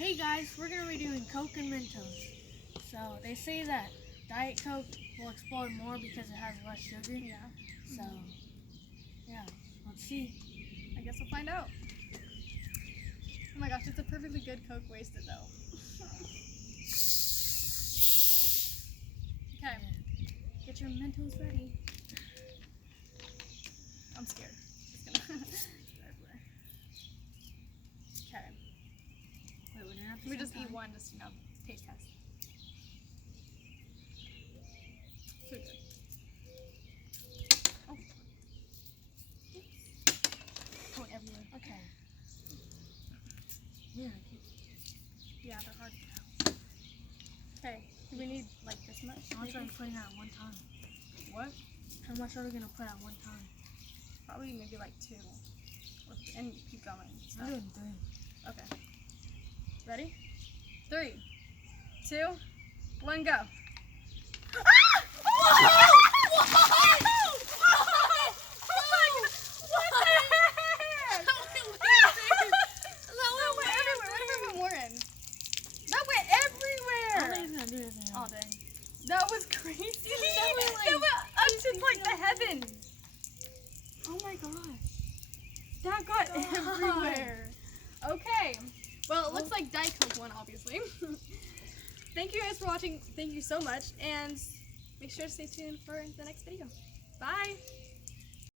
Hey guys, we're gonna be doing Coke and Mentos. So they say that Diet Coke will explode more because it has less sugar. Yeah. So yeah, let's see. I guess we'll find out. Oh my gosh, it's a perfectly good Coke wasted though. Okay, get your Mentos ready. I'm scared. Just gonna go everywhere. Okay, Wait, we're doing it at the we same just eat time? one, just taste test. So good. Oh. Going everywhere. Okay. Yeah. Yeah, they're hard. Okay, do we need like this much? How much are we maybe? putting at one time? What? How much are we gonna put at one time? Probably maybe like 2. And keep going. I'm doing 3. Okay. Ready? 3, 2, 1, go. Oh dang. That was crazy. That went up to like the heavens. Oh my gosh. That got everywhere. Okay. Well, it looks like Diet Coke won, obviously. Thank you guys for watching. Thank you so much. And make sure to stay tuned for the next video. Bye.